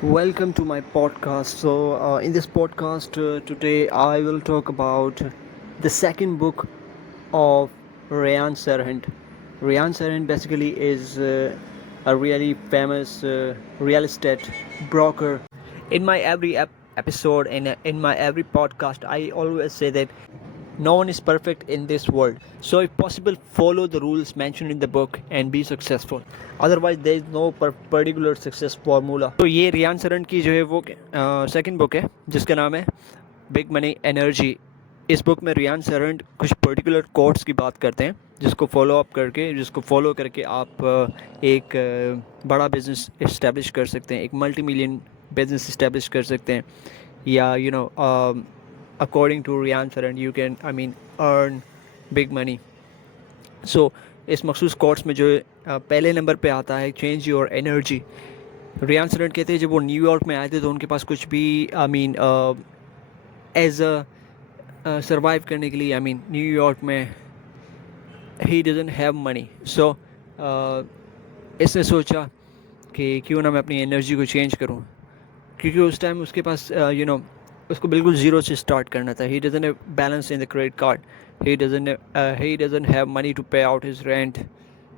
Welcome to my podcast. In this podcast, today I will talk about the second book of Rayan Sarhant. Rayan Sarhant basically is a really famous real estate broker. In my every episode and in my every podcast, I always say that no one is perfect in this world. So, if possible, follow the rules mentioned in the book and be successful. Otherwise, there is no particular success formula. तो ये रियान सरन की जो है वो second book है जिसका नाम है बिग मनी एनर्जी. इस बुक में रियान सरन कुछ पर्टिकुलर कोट्स की बात करते हैं जिसको फॉलो करके आप एक बड़ा बिजनेस इस्टेब्लिश कर सकते हैं, एक मल्टी मिलियन बिजनेस इस्टेब्लिश कर सकते हैं, या according to Rian Saran you can earn big money. So इस मखसूस कोर्स में जो पहले नंबर पे आता है change your energy. Ryan Serhant कहते हैं जब वो न्यूयॉर्क में आए थे तो उनके पास कुछ भी एज अ सर्वाइव करने के लिए न्यूयॉर्क में ही डजंट हैव मनी. सो इसने सोचा कि क्यों ना मैं अपनी एनर्जी को चेंज करूं, क्योंकि उस टाइम उसके पास उसको बिल्कुल ज़ीरो से स्टार्ट करना था. He doesn't have balance in the credit card. He doesn't have money to pay out his rent.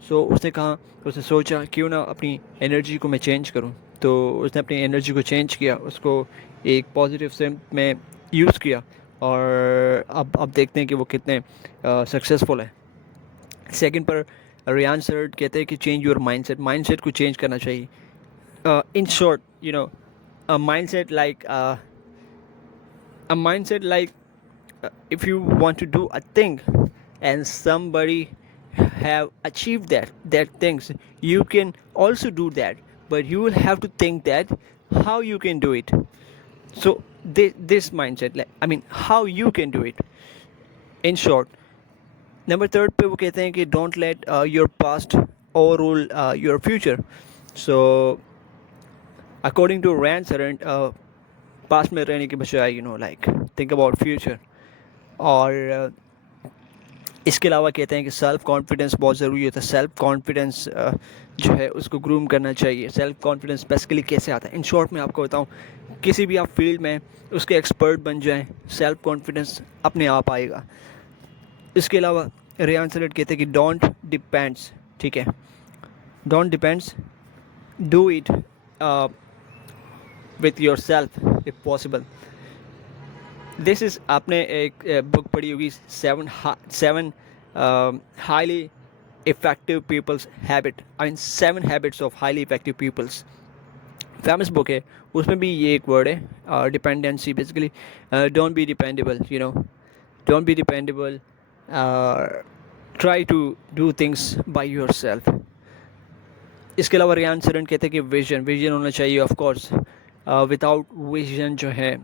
So उसने सोचा क्यों ना अपनी एनर्जी को मैं चेंज करूं. तो उसने अपनी एनर्जी को चेंज किया, उसको एक पॉजिटिव से में यूज़ किया, और अब देखते हैं कि वो कितने सक्सेसफुल है. सेकंड पर रियान सर कहते हैं कि चेंज योर माइंडसेट को चेंज करना चाहिए. In short, a mindset like if you want to do a thing and somebody have achieved that things, you can also do that, but you will have to think that how you can do it. So this mindset, how you can do it. In short, number third पे वो कहते हैं कि don't let your past overrule your future. So according to Ryan Serhant, past में रहने के बजाय think about future. और इसके अलावा कहते हैं कि सेल्फ कॉन्फिडेंस बहुत ज़रूरी होता है. सेल्फ कॉन्फिडेंस जो है उसको ग्रूम करना चाहिए. सेल्फ कॉन्फिडेंस बेसिकली कैसे आता है, इन शॉर्ट में आपको बताऊं, किसी भी आप फील्ड में उसके एक्सपर्ट बन जाएं, सेल्फ कॉन्फिडेंस अपने आप आएगा. इसके अलावा रेयान सरेट कहते हैं कि डोंट डिपेंड्स, ठीक है, don't depends, do it with yourself if possible. This is, आपने एक बुक पढ़ी होगी, seven highly effective peoples habit, seven habits of highly effective peoples. Famous book है, उसमें भी ये एक वर्ड है, dependency. Basically don't be dependable, don't be dependable, try to do things by yourself. इसके अलावा रियान सरन कहते हैं कि विजन होना चाहिए. ऑफ कोर्स विदाउट विजन जो है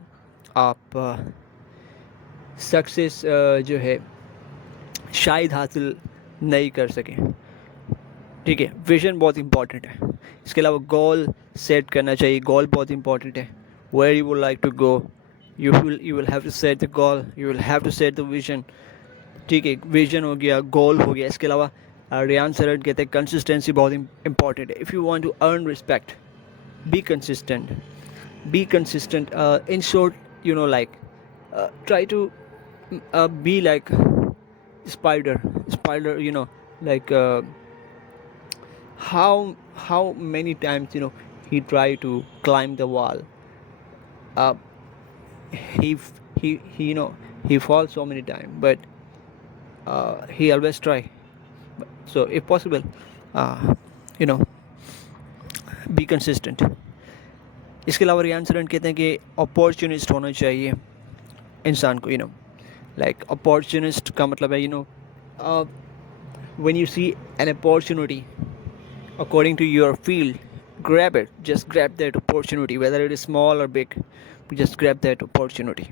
आप सक्सेस जो है शायद हासिल नहीं कर सकें. ठीक है, विजन बहुत इंपॉर्टेंट है. इसके अलावा गोल सेट करना चाहिए. गोल बहुत इंपॉर्टेंट है. Where you would like to go, you will have to set the goal, you will have to set the vision. ठीक है, विजन हो गया, गोल हो गया. इसके अलावा रियान सरन कहते हैं कंसिस्टेंसी बहुत इंपॉर्टेंट है. If you want to earn respect, be consistent. Be consistent. In short, try to be like spider, like how many times he tried to climb the wall. uh, he falls so many times, but he always try. So if possible, uh, you know be consistent. इसके अलावा Riyan Serhant कहते हैं कि opportunist होना चाहिए इंसान को. Like opportunist का मतलब है when you see an opportunity according to your field, grab it. Just grab that opportunity, whether it is small or big. Just grab that opportunity.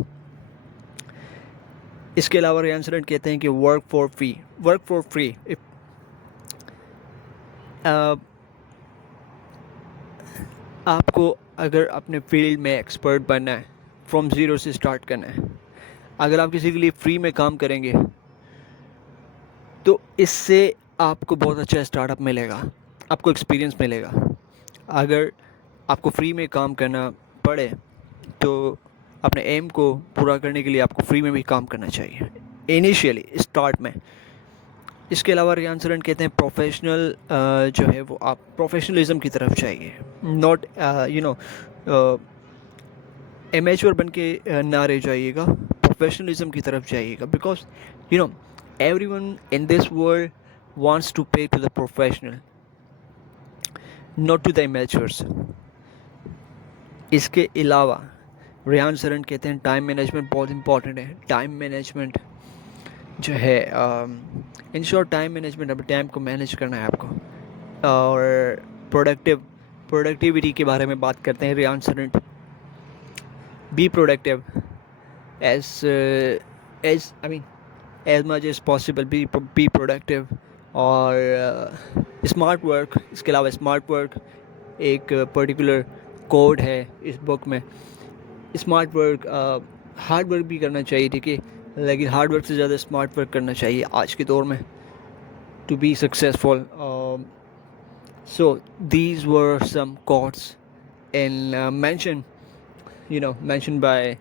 इसके अलावा रियान सरन कहते हैं कि वर्क फॉर फ्री. आपको अगर अपने फील्ड में एक्सपर्ट बनना है, फ्रॉम ज़ीरो से स्टार्ट करना है, अगर आप किसी के लिए फ्री में काम करेंगे तो इससे आपको बहुत अच्छा स्टार्टअप मिलेगा, आपको एक्सपीरियंस मिलेगा. अगर आपको फ्री में काम करना पड़े तो अपने एम को पूरा करने के लिए आपको फ्री में भी काम करना चाहिए इनिशियली स्टार्ट में। इसके अलावा रियान सरन कहते हैं प्रोफेशनल जो है वो आप प्रोफेशनलिज्म की तरफ चाहिए, नॉट एमेच्योर बन के ना रह जाइएगा, प्रोफेशनलिज्म की तरफ जाइएगा। Because you know every one in this world wants to pay to the professional, not to the amateurs. इसके अलावा रेहान सरन कहते हैं टाइम मैनेजमेंट बहुत इंपॉर्टेंट है। टाइम मैनेजमेंट जो है इन शॉर्ट टाइम मैनेजमेंट, अपने टाइम को मैनेज करना है आपको। और प्रोडक्टिविटी के बारे में बात करते हैं Rehan Saran. Be productive as much as possible, be productive। और स्मार्ट वर्क, इसके अलावा स्मार्ट वर्क एक पर्टिकुलर कोड है इस बुक में। स्मार्ट वर्क, हार्ड वर्क भी करना चाहिए, ठीक है, लेकिन हार्ड वर्क से ज़्यादा स्मार्ट वर्क करना चाहिए आज के दौर में to be successful. So these were some quotes in mentioned by